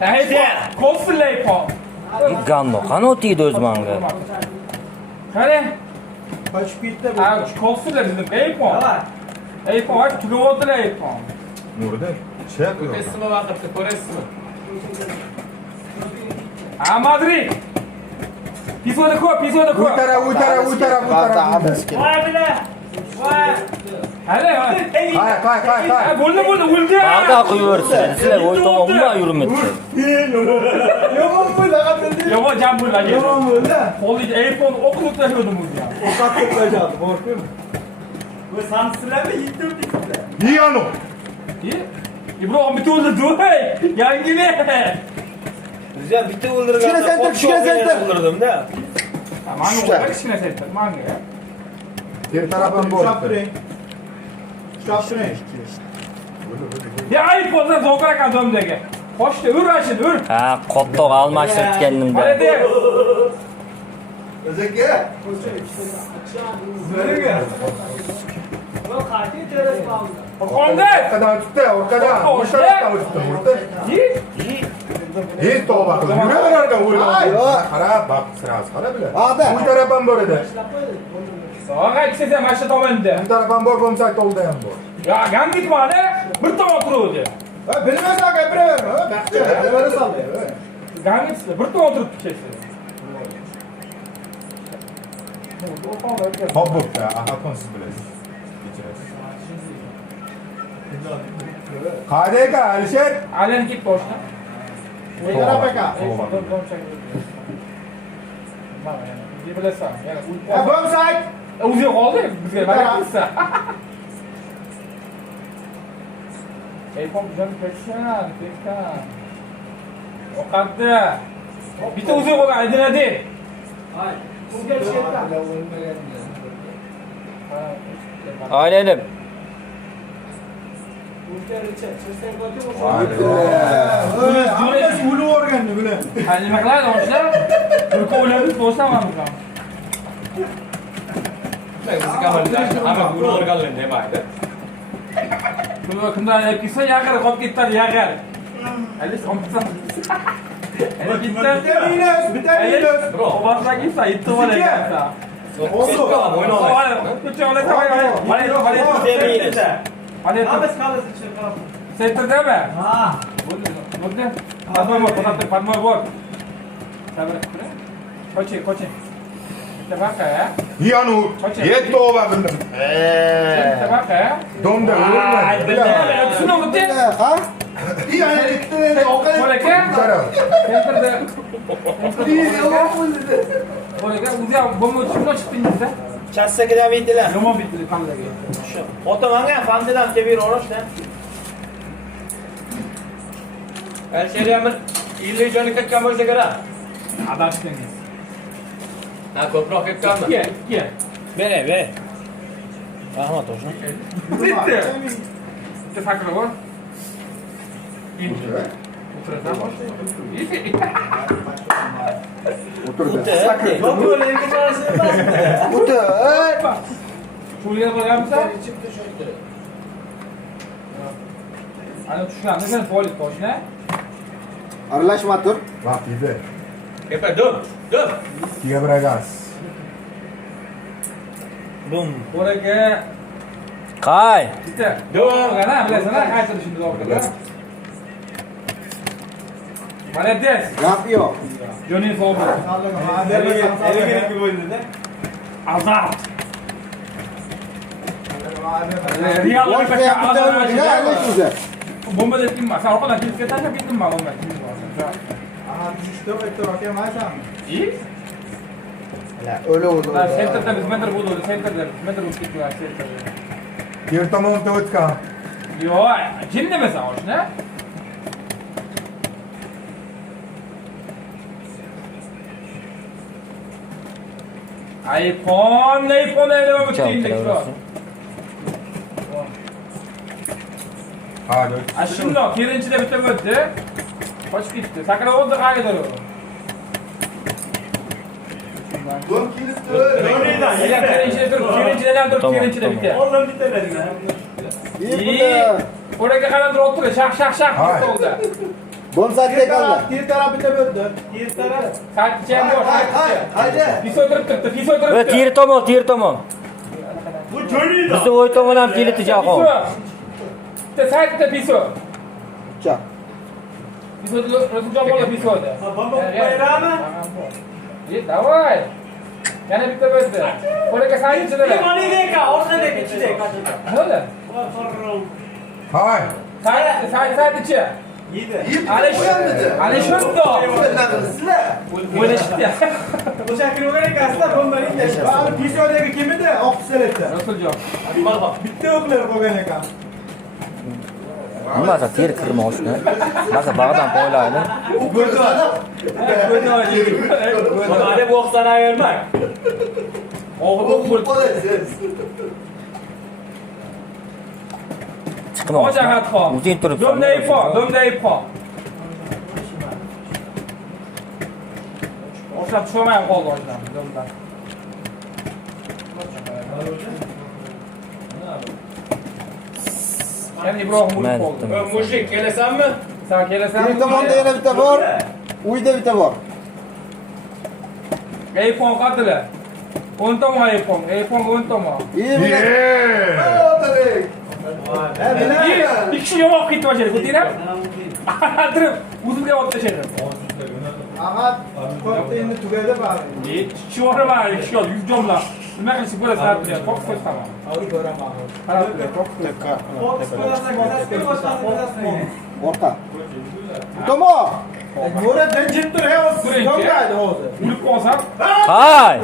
Ayıp. Kofirli ayıp. Gando, qani o'tiydi o'z manga? Qani? Qochib ketdi bu. Ha, kofirli dedim. Ayıp. Ayıp, bak, tugib o'tdi ayıp. Nurda, şey qilib. Ko'raysizmi vaqtda, ko'raysizmi? Ha, Madrid. Pisoda ko'p. U taraf. Voy bila. Voy. Hali, Qay. Ha, bo'ldi, o'ldi. Baqa qo'yaversin. Sizlar o'y tomonga yurmaydi. Yomon bo'ldi, bilding? Yomon jam bo'ldi. Yomon bo'ldi. Qo'liga iPhone o'qib o'tiraverdim o'zi. Ovqat to'plashadi, borku. Yiyanu. İbrahim bitti öldürdü. Hey, yangine. Bizga bitta o'ldirgan. Kichkina center. O'ldirdim-da. Tamam, o kichkina center. Manga. Bir tarafdan bor. Ushlab turing. Ushlab turing. Ya ayıp olsa zo'qarak odamdagi. Qo'shdi, ur Rashid, ur. Ha, qottoq almashtirganimda. Mana de. O'zaka. Qonda. Orqadan tutdi, orqadan. O'sha tarafdan tutdi, urdi. Hech tavba qildi. Yuraverarkan o'ylab. Qarab, baq, sirasi qara bilan. Bu tarafdan bor edi. So'g'a ikkisi mana shu tomonda. Bu tarafdan bor, bo'lmasa to'lda ham bor. Ya, gangitmani bir tomon turuvdi. Ha, bilmasa gapiraverma, ha, baxtga. Gapira soldi. Gangitsi bir tomon turibdi kechasi. Hop bo'pti, ahakon siz bilasiz. Kechirasiz. Qadeka, Alisher? Alen git boshqa. Qarab aka. Bilasan, Ha, bo'lsak. o'zi qoldi, bizga barakatsa. Telefon bilan ketgan. O'qatdi. Bitta o'zi qolgan, aydinadi. Aylanib. Hammash o'lib o'rgandi bilan. Ha, nima qiladi o'sha? Turkovlarni to'samaman ham. Bizni kamalda hamma buni o'rganlar demaydi. Kimdan kelsa yag'ir qolib ketadi, yag'ir. Alis omsa. Bitta minus. Boshqa kelsa, yetti bola kelsa. Senterdami? Ha. Bo'ldi. Padma bor. Sabr qil. Qo'ching. Bitta baqa, ha? Yiyanu. Yet tavba qildim. Bitta baqa. Donda o'lmadi. Tushunamdi? Ha? Yiyanu ikkita ovqat. Bo'laka? Taraf. Senterda. Bo'laka, o'zi ham bo'lma tushunib chiqdingizda. Chassakidan bitdilar. Yomon bitdi qandaga. Ota menga fandidan kelib o'rashda. Alsheri ham bir 50 joni ketgan bo'lsa kerak. Adashdingiz. Ha, ko'proq ketganmi? Ikki. Beray. Rahmat olsun. Bitti. Bitti sakra bor. O'tirasan Pulga qo'yamsan? Ana tushganda men polis boshna. Aralashma tur. Vaqt edi. Epa, dum. Quebragas. Bum. O'raga Qay. bitta. Mana bilasana, qaysi shunday o'qida. Молодец. Gap yo'q. Jo'ning sog'mi? Elga bo'ldi-da. Azart. Real o'yinga Aralashma. bomba debdimmi? Sen orqadan kelib ketib ketdimmi bomba? Aha, tushdi, bitta roka emasam. И? O'ldi. Senterda biz metr bo'ldi, senterda metr o'tib ketdi, senterda. Yer tomonda o'tgan. Yo'q, jin demasan oshna. iPhone aylanib o'tding. Ha, Shundoq, terinchida bitta o'tdi. Qochib ketdi. Sakrab oldi, qayerda u? Dom kilitdi. Agar terinchida turib, terinchidan turib, terinchida bitta. Oğlum bitti benim ya. Oraga qarab turib o'tirdi. Shaq oldi. Bom saatga qoldi. Tir taraf bitti bo'ldi. Tir taraf. Saatcha ham bor. Haydi. Pis o'tiribdi, pis o'tiribdi. Va tiri tomon. Bu jo'niydi. Bizni o'y tomon ham kelibdi Jahon. Bitta saytda pis o. Cha. Pis o'tirdi, Rasuljon bola pis o'tirdi. Bomba bayrami? Davay. Yana bitta bo'ldi. Oraga saytchilar. Limonideka, orqadagi ichidek. Bo'ldi. hay. Saytchi. Yedi. Ana shundoq. O'ylashibdi. O'sha kilometr bombaning bari pisodagi kim edi? Oqselekda. Rasuljon. Bitta o'qlar qolgan ekan. Nimasi teri kirmoqchi? Masa bag'dan qo'ylaydi. Mana bu oqsana vermek. Chiqmoqchi. Ojahatxo. O'zing turibsan. Domdayib qol. O'sha tushmay qoldi o'shdan. Domdan. Yana Ibrohim bo'lib qoldi. Mujik kelasanmi? Sen kelasan. Bir tomonda yana bitta bor. Uyda bitta bor. iPhone qatili. 10 tomon iPhone 10 tomon. Bir kishi yo'q ketib boshladi. Ko'tarib. Atirib, o'zimga olib tashladim. Aha, qo'rqdi endi tugadi bari. Kishi bor mana, kishi yo'q, 100 jomlar. Nima qilishni ko'rasan, fokus qo'ysaman. Hadi ko'raman. Qarab fokus. Orqa. Tomon. Mo'ratdan jib tur, yongaydi hozir. Ulib qolsam, Hay.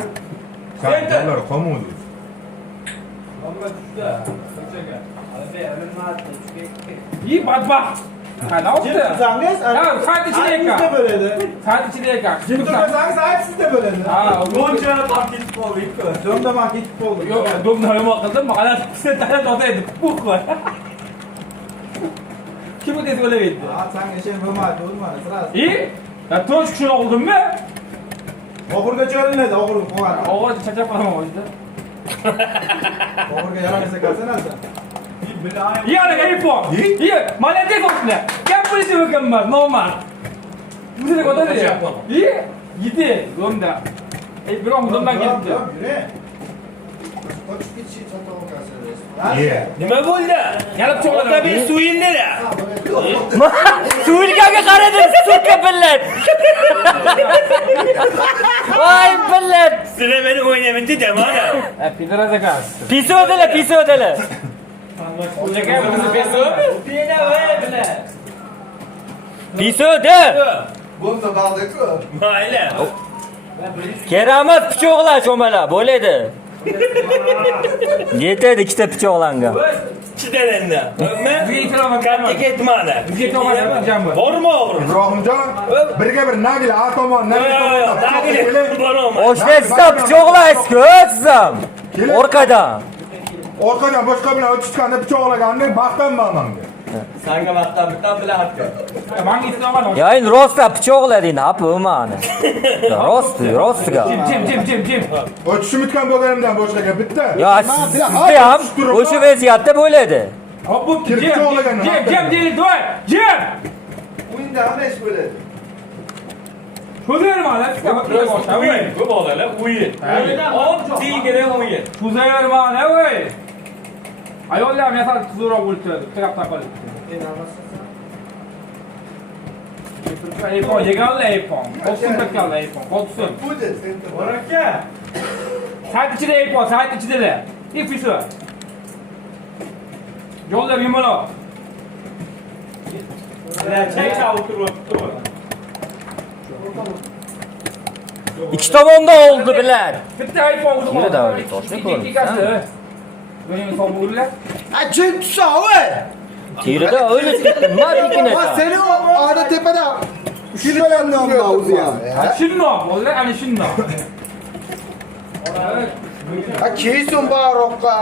Sanlar qomudi. iyi badbaxt. Qana Jib oldi? tursangiz, sayt ichida ekan. sizda bo'ladi. Sayt ichida ekan. Jib tursangiz, ayb sizda bo'ladi. Ha, Buncha pap ketib qoldik. Domda man ketib qoldim. yo'q, domda nima qildim? Mana sen tanlab otaydi. Puh qilib. Kim o'taydi o'laydi? Ha, sen ishing bo'lmadi, bo'lmadi. Siraz. Ya 4 kishini oldimmi? Oxirga cho'linadi, oxirga qo'yadi. Og'ir chachab qolaman o'zida. Oxirga yaramasa qolsan alsan. Yana iPhone. Молодец o'tlar. Gap bo'lishi mukammal, normal. Buni ko'tardi. Yedi, domda. Biroq domdan ketdi. Nima bo'ldi? Yana cho'g'ladi. Ota bir suyildi-da. Suvilgaga qaradim, suka billat. Voy billat. Sizlar meni o'ynayapti-da mana. Pidaraz ekan. Pis o'dili. O'jaga bizni beso. Bena voy bilan. Pis o'di. Bomda bog'da-ku. Mayli. Keramat pichoqlar cho'mala bo'ladi. Yetadi ikkita pichoqlanga. Chidan endi. Bizga e'tirof Katta ketmadi. Bizga to'g'ri jam bor. Bormi o'g'ri? Ibrohimjon, birga bir nagila a tomon, nagila tomon. Nagili boraman. Oshnasidan pichoqlaysiz-ku, siz ham. Orqadan. Orqadan boshqa bilan o'tishganda pichoqlaganda baxtlanman menga. Sanga vaqtdan bitan bilan hatto. Menga e'tirof Ya endi rostdan pichoqlading, hapi mani. Rostiga. Jim. O'tishim bitgan bo'lganimdan boshqaga bitta. Ya sizda ham o'sha vaziyatda bo'ladi. Hop bu jim deydi, voy. Jim. Uyda ham ish bo'ladi. So'zlar mana, sizga O'yin, bu bolalar o'yin. Oddiygina o'yin. So'zlar mana, voy. Ayollar ham yasal tuzroq o'ltiradi, tarafdan qolib. iPhone yeganlar iPhone. Qo'qsin ketganlar iPhone. Qo'qsin. Budi, sen tur. Boraka. Sayt ichida iPhone, sayt ichida. Ifisi. Yo'llar yumaloq. Chayqa o'tirib. Ikki tomonda oldi bilan. Bitta iPhone o'zi Yürü davlat, toshni ko'rib. Benim so'murlar. Jin tusa, voy. Terida o'lib ketdi. Nima degin Va ekan? seni orada tepada shilmalandan o'zi ham. Shundoq, o'zlar ana shundoq. Ha keysin baroqqa.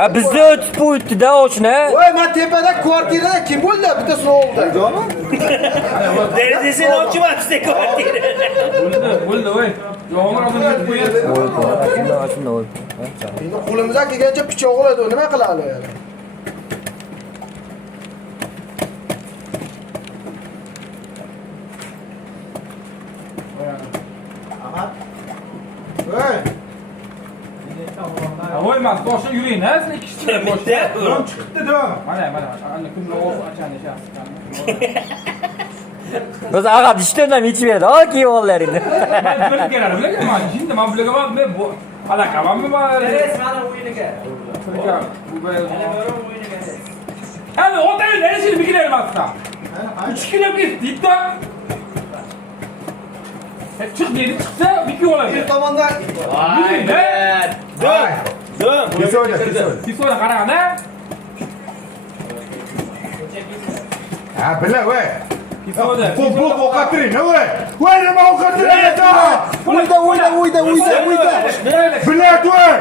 Ha bizni o'tib qo'yibdi-da oshna. Voy, men tepada kvartirada kim bo'ldi? Bitta so'g'ildi. Derazasini ochmayapsiz kvartira. Bo'ldi, voy. Yomg'ir odamga qo'yadi. Shunda o'yib. Endi qo'limizdan kelgancha pichoq oladi, nima qiladi yani? Voy, men toshib yuring, ha, siz ikki kishi boshda. Dom chiqibdi dom. Mana, ana kimlar o'q achani Biz ag'a dishdan ichib berdi. Ol kiyonlaringni. Men ko'rib keladim, lekin men şimdi men bularga borib, men bu alaqammi bor. Teres mana o'yiniga. Bu Hani otel neresi bir gidelim hatta. 3 kilo gittik de. Çık dedi çıksa bir kilo olabilir. Bir tomondan Vay be. Dön. Pis o'yna, pis o'yna. Bir sonra qaraganda. Ha, bila voy. Bir sonra. Bu o'qatiring, voy. Voy, nima o'qatiring? Uyda. Bilat voy.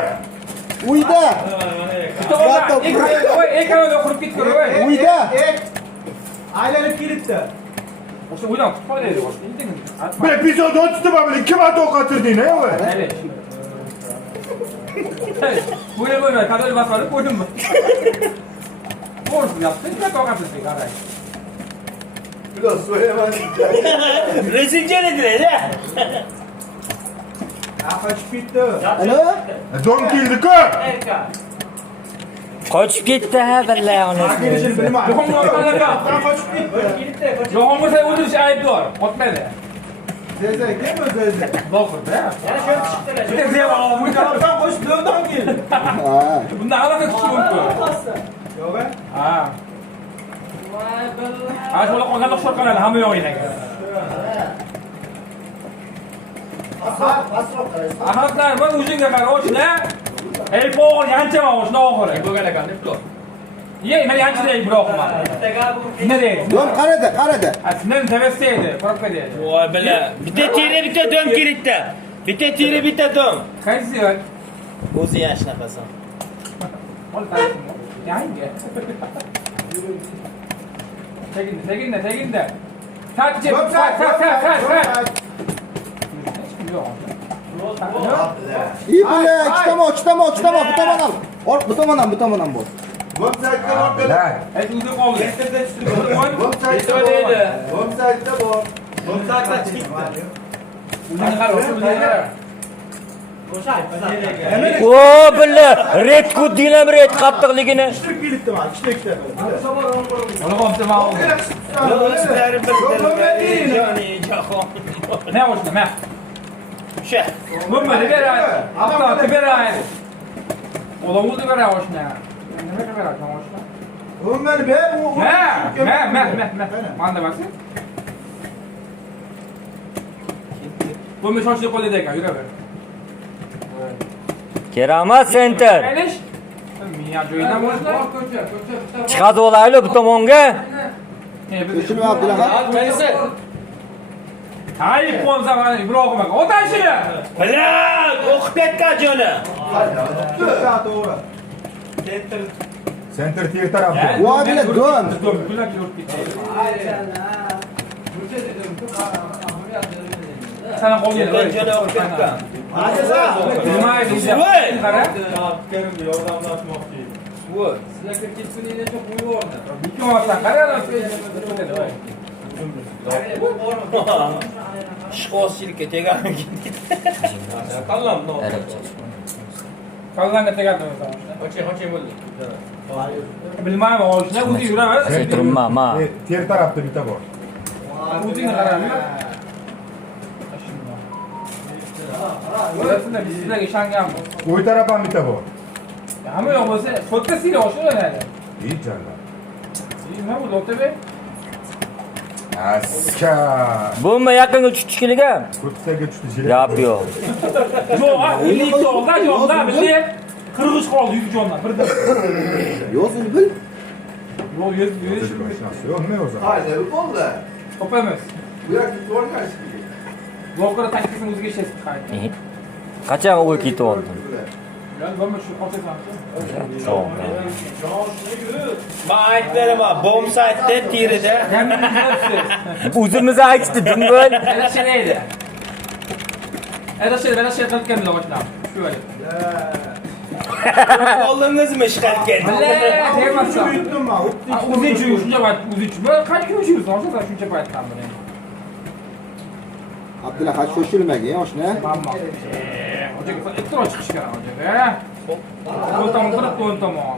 Uyda. Ekranda qurib ketdi voy. Uyda. Aylanib kelibdi. O'sha o'ydan tutib deydi. Bila pis o'tibdi bu bilan kim ot o'qatirding, voy. Bu yerga kadar basarı koydum mu? Borç yaptın ne tokatsın karay. Biraz söyleyemem. Resimce nedir ya? Qochib ketdi. Ana? Dom keldi-ku. Qochib ketdi ha billahi onasi. Kelishini bilmaydi. Yo'qmi orqalarga? Qochib ketdi. Yo'qmi bo'lsa o'ldirish aybdor. Otmaydi. Zezak kim o'zi? Boqirda. Yana shu chiqdilar. Bitta zeva olib Mukarramdan qo'shib dovdan keldi. Ha. Bunda anaqa kuchi mumkin. Yo'q. Ha. Ha, şöyle qolganda xushor qiladi hamma yo'g'ingga. Ahlatlar, men o'zingga qara, o'shna. Ey, bo'g'il yanchama o'shna oxiri. Bo'lgan ekan deb tur. Ye, men yanchilay biroq men. Ne deydi? Dom qaradi. Aslan tavsiyadi, qo'rqma deydi. Voy bila. Bitta teri bitta dom kelibdi. Bitta teri bitta dom. Qaysi yo'l? O'zi yashnaqasan. Ol qaysi? Yangi. Teginda. Tatchi, sat. İyi böyle kitamo. Bu tomondan bor. Ha, bila. Ay, o'zi qoldi. Websaytda bor. Websaytda chiqdi. O'zini qara, o'zini qara. O billa red kuddilam red qattiqligini. Chiqib kelibdi mana, ikkita. Ola qolsa ma'lum. O'zlari bir joni jahon. Ne o'shna, ma. Sha. Bo'lma, beray. Hatto beray. Ola o'zi beray o'shna. Nima beray o'shna? O'mani be, Ma. Manda basi. Bo'lma shoshib qo'lida ekan, yuraver. Keramat center. Aylish. Miya joyidan o'shna. Chiqadi olayli bu tomonga. Shuni Abdulahat. Qaysi? Hayır, puan zamanı İbrahim bak. O da şey. Bila, o'qib ketdi joni. to'g'ri. Center ter tarafda. Voy bila dom. Güllak yo'q ketdi. Sana qolgan. Joni o'qib ketdi. Nima deydi? Voy. Qara. Voy. Ikki marta qara. Ishqoschilikka teganmi? Tanlam no. Qolganda tegadi. Hoche bo'ldi. Bilmayman, o'shna o'zi yuraver. Turma ma. Ter tarafda bitta bor. O'zing qarami? O'zingizlar bizlarga ishonganmiz. O'y taraf ham bitta bor. Hamma yo'q bo'lsa, fotkasiga o'shaveradi. İyi canlar. Nima bo'ldi, o'tabe? Aska. Bo'lma yaqinga tushishkiliga. Kurtsaga tushdi jilet. Gap yo'q. Yo'q, illik olda, bildi. Qirg'iz qoldi yuk jondan. Birda. Yo'qsini bil. Yo'q, yurish. Yok ne o zaman? Hayır, oldu. Topamiz. Bu yoqda to'g'ri Lokara taksisini o'ziga ishlatib qaytdi. Qachon o'y ketib oldi? Yani ben şu ortadan. Ben ayet beraman. Bom saytda teride. O'zimiz aytdi, dim bo'l. Ana şey neydi? Ben şey qilib keldim boshlam. Shu böyle. Oldingizmi ish qilib keldi? Bile, tegmasa. Uyutdim ben. Uzun chu, shuncha payt uzun chu. Böyle qancha kun yursiz? O'sha shuncha payt ham buni. Abdulla haj shoshilmagin, oshna. Mamma. Hocaga elektron chiqish kerak hojaga. Qo'ltamon qilib qo'ltamon.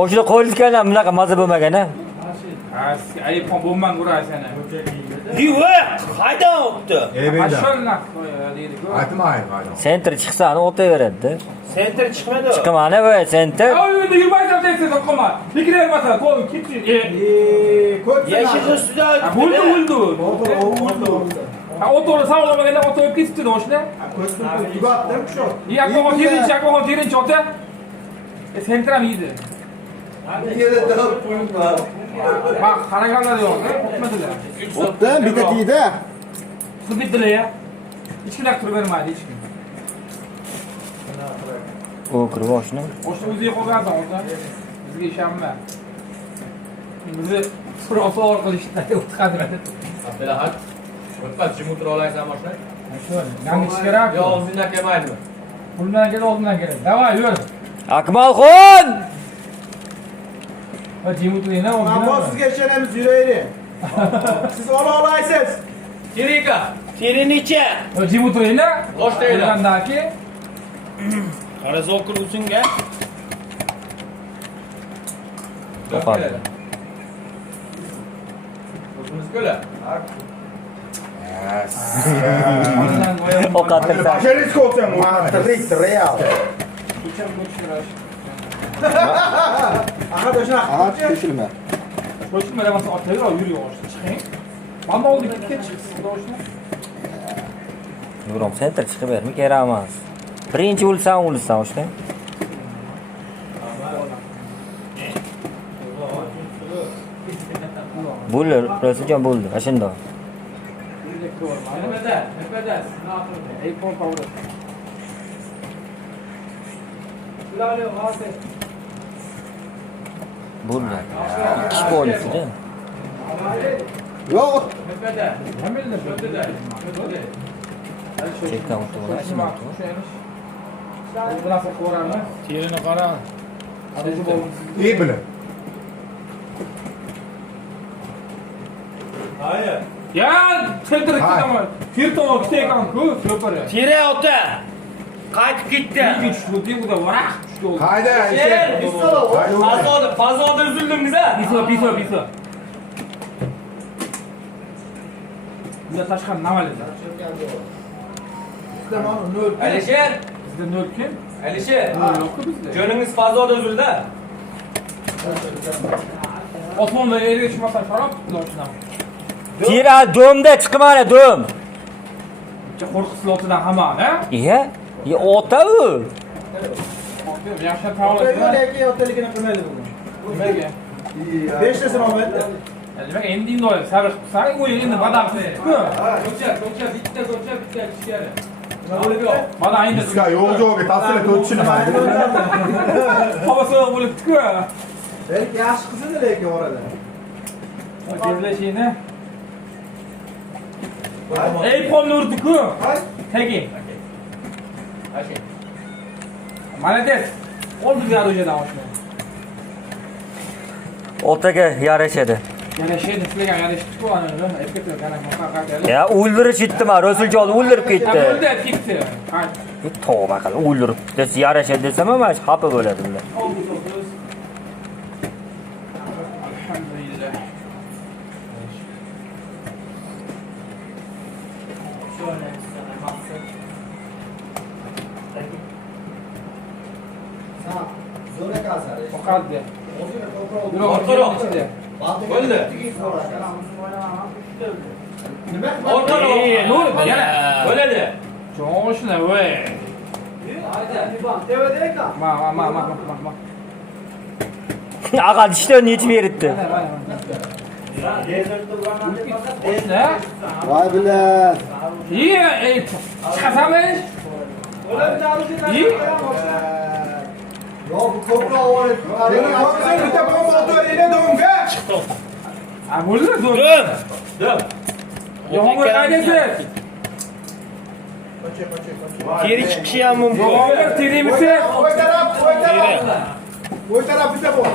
O'shida qo'yilganlar bunaqa maza bo'lmagan-a. Ayib bo'lmang urasini. Yo'q, qaydan o'tdi? Ashonna deydi-ku. Aytmaydi, qayda. Sentr chiqsa, o'taveradi-da. Sentr chiqmadi. Chiqmani bu sentr. Ay, endi yurmaysan deysiz, oqma. Fikirlayapsan, qo'y, ketdi. Yashil ustida Bo'ldi. Oldu. Ha, o'to'g'ri savolamaganda o'to'g'ri ketdi doshlar. Ko'zim tugatdim shu. Yaqqon terinchi ota. Sentr ham yeydi. Bak, qaraganlar yo'q, o'tmadilar. O'tdi, bitta tiydi. Qilib bitdilar ya. Hech kim turib bermaydi, hech kim. O kirib oshna. O'sha o'ziga qo'ygansan, o'zi. Bizga ishonma. Bizni suroq orqali o'tkazadi. Abdulahat. O'tmas, jim o'tira olaysan boshla. Shu, yangish kerak. Yo, o'zingdan kelmaydimi? Puldan keladi, o'zimdan keladi. Davay, yur. Akmalxon! Ha, jim o'tirayna, Ammo sizga ishonamiz, yuraylik. Siz ola olaysiz. Kirika. teri necha? Ha, jim o'tirayna. Boshlaydi. O'zimdagi. Qara zokir o'zingga. To'xtadi. O'zimiz ko'la. O'qatirsan. Basharingiz ko'rsam, real. Aha, o'shana. Aha, shoshilma. Qo'shilma demasa, otaver, yur yo'q, chiqing. Mana oldi ketgan chiqsin, doshlar. Yurom sentr chiqib bermi, kerak emas. Birinchi o'lsan oshna. Bo'ldi, Rasuljon bo'ldi. Ashunda. Nimada? Ey, pon power. Bo'ldi. Ikki bo'ldi-da. Yo'q. Chekdan o'tdi. Terini qara. iyi bilin. Ya, sentr ketama. Firton ketgan-ku, super. Teri ota. Qaytib ketdi. Ikki tushdi, bu da varaq tushdi. Qayda, Fazoda üzüldünüz-a? Piso. Bizda tashqari namalida. Sizda mana nol. Alisher. Bizda nol kim? Alisher. Yo'q-ku bizda. Joningiz fazoda üzüldü-a? Osmonda yerga tushmasa sharob tutdilar. Tira do'mda chiqmadi, do'm. Qo'rqib slotidan hamma, ha? Iya, ota u. Yaxshi tavolasi. Yo'laki yo'taligini qilmaydi bugun. Nimaga? 5 ta sinov etdi. Nimaga endi indoy sabr qilsang, u endi badamsiz-ku. Ko'cha, bitta ichkari. Nima bo'lib yo'q? Mana endi Sizga yo'q-yo'g'iga ta'sir etuvchi nima? havo sovuq bo'libdi-ku. Belki yaxshi qizidi lekin orada. Tezlashingni. Ey, polni urdi-ku. Tegi. Ashi. Молодец. Ol bizga ro'jadan oshma. Otaga yarashadi. Yarashaydi, sizlarga yarashdi-ku, ana nima, aytib kana muhaqqaq. Ya o'ldirish yetdimi? Rasuljon o'ldirib ketdi. O'ldi, ketdi. Tavba qil, o'ldirib. Biz yarashadi desam ham xafa bo'ladi ular. Alhamdulillah. Zo'ra kasar. Faqatdi. Orqaroq. Bo'ldi. Nima? Orqaroq. Nur, yana. Bo'ladi. Jo'shna, voy. Tevada ekan. Ma. Aqal ishdan yetib beribdi. Oshna. Voy bilan. Chiqasanmi? İyi. Yo bu ko'proq olib. Yana hozir bitta bomba o'tiraylik domga. Ha, bo'ldi. Dom. Dom. Yo'g'on qaydasiz? Teri chiqishi ham mumkin. Yo'g'on terimisiz? O'y taraf. O'y taraf bitta bor.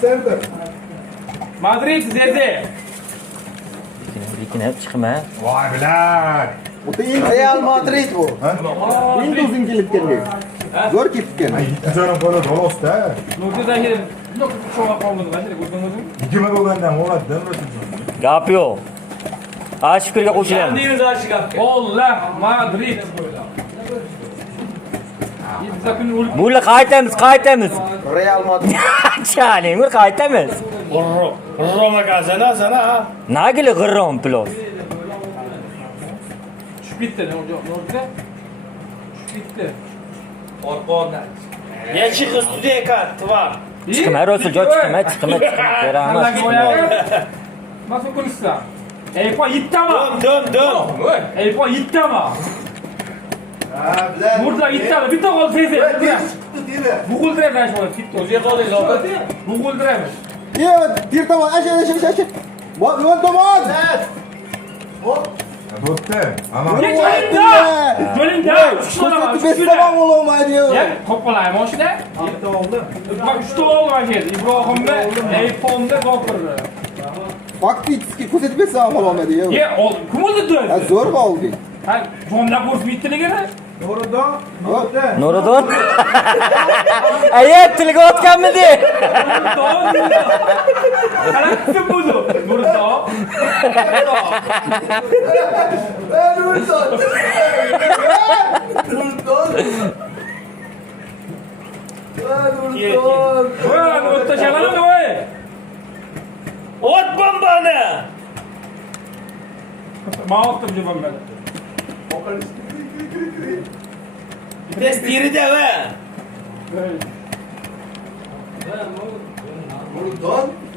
Center. Madrid Zeze. Lekin hep chiqma. Voy bilan. O'ta Real Madrid bu. Endi o'zing kelib kelding. Zo'r kelib Ay, kelding. 2 bola dolosda. Nuqtadagi bundoq cho'g'a qoldi. Qanday ko'rdingizmi? 2 bo'lgandan bo'ladi-da, Ro'shan. Gap yo'q. Ash fikrga qo'shilamiz. Deymiz ashi gapga. Ollah Madrid. Bular qaytamiz. Real Madrid. Chaling, qaytamiz. Roma gazana sana. Nagili g'irrom plus. Tushib ketdi. No'rda. Tushib ketdi. Orqondan. Yechik ustida katta. Chiqma, Rasuljon, chiqma. Keramas. Nasıl konuşsa? Eyfa yittama. Dom. Eyfa yittama. Burada yittama. Bitta gol teyze. Bu gol diremiş bu. O'ziga qoldingiz, opa. Bu gol diremiş. Yo, tir tomon, ash. Yo'l tomon. Bo'pti. Ama Geç önümde. Önümde. Ko'rsatib bersa bo'lmaydi yo. Ya to'playım oshda. Bak 3 ta oldu var yer. İbrahim'de, Eyfa'mda gol kırdı. Faktiski ko'rsatib bersa bo'lmaydi yo. Ye, kim oldu Ha, dön? zo'r qoldi. Ha, jumla ko'rib bittiligini. Nuridon. Ayet tilga o'tganmidi? Qanaqa qilib bo'ldi? Nurdo. Voy, o'tda chalanadi voy. Ot bombani. Ma'oqtim jibam ben. Biz terida va.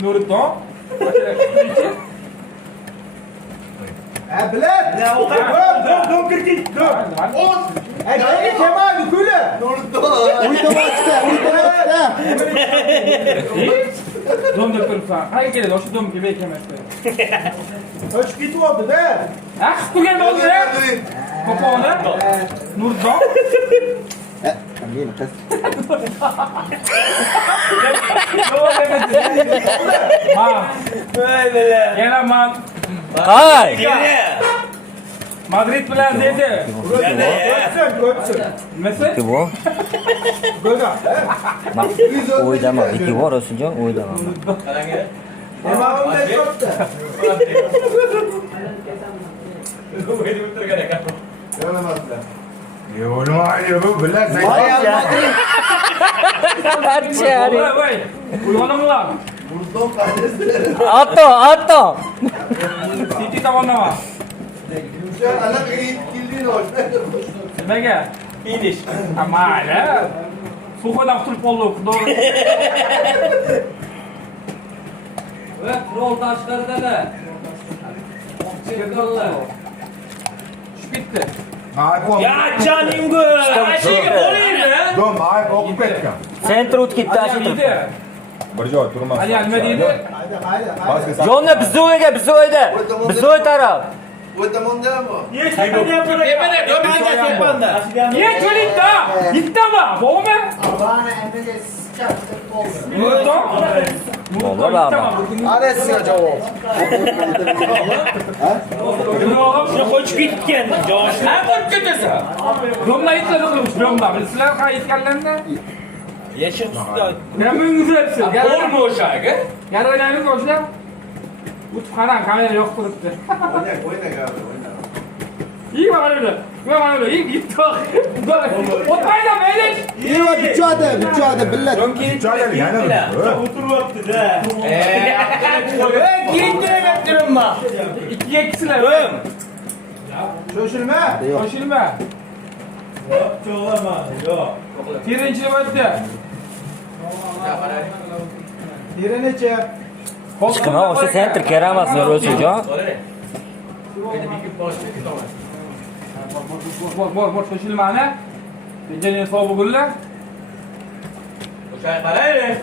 Nurdo. Bilad. Dom kirdik. Ay, kemadi kuli. Uy tomonda. Dom deb turibsan. Qayerga keladi? O'sha dom kelib ekanmasdi. Qochib ketyapti-da. Ha, qilgan bo'ldi. Qo'poni. Nurdo. Men qiz. Ha. Voy bilan. Yana man Hay. Teri. Madrid bilan dedi. Ko'psin. Mesut Bu. Go'zal. O'ydama, ikki bor Rasuljon, o'ydama. Qarang. Nima bunday qilibdi? O'yinni o'tirgan ekan. Yo, nima bu bilan Real Madrid. Achari. voy voy. Uyg'oninglar. Atto. City tomonlama. Nimaga? Finish. Mayli. Suxodan qutulib qoldi. Xudo. Va qurol tashqarida. Tushib ketdi. Ya chaningu. Ashiga bo'lingmi? Dom, ay o'qib ketgan. Sentr o'tib ketdi, ashi Deydi. turibdi. Bir joy turmas. Ali nima deydi? Jonni biz o'yda. Biz o'y taraf. Ye cho'likda. Bittami? Bormi? Nurdo. Alessiga javob. Shuni qochib ketgan. Josh. Ha, bo'lib ketasan. Domla itlar qilib domla. Sizlar qay aytganlarni? Yechik ustida. Nima o'ngizapsiz? Bo'lmi o'shaga? Garoylarni qo'shlar. O'tib qarang, kamera yo'q turibdi. İyi bakalım. İyi gitti. Otmayla meylik. Yo, bichodi, billah. Joylar yana O'tiryapti-da. Kiyintirib turibman. İkiye ikisiler. Shoshilma. Koşulma. Birinci öttü. Terini-chi? Chiqma, o'sha sentr keramas Rasuljon. Bor, shoshilma ana. Penjarani sovuq bo'lgunlar. O'sha qaraylik.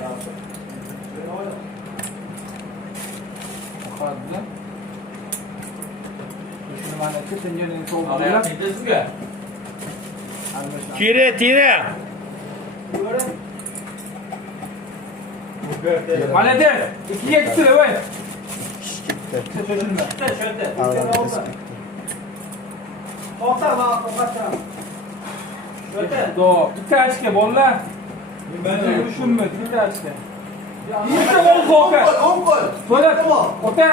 Shoshilma ana, penjarani sovuq bo'lgunlar. Olayapti sizga. Tira. Malades. Ikkiga ikkisi voy. Shoshilma. Bitta achka bolalar. Ben tushunmaydi, bitta achka. Bitta gol qo'ygan. To'la, ota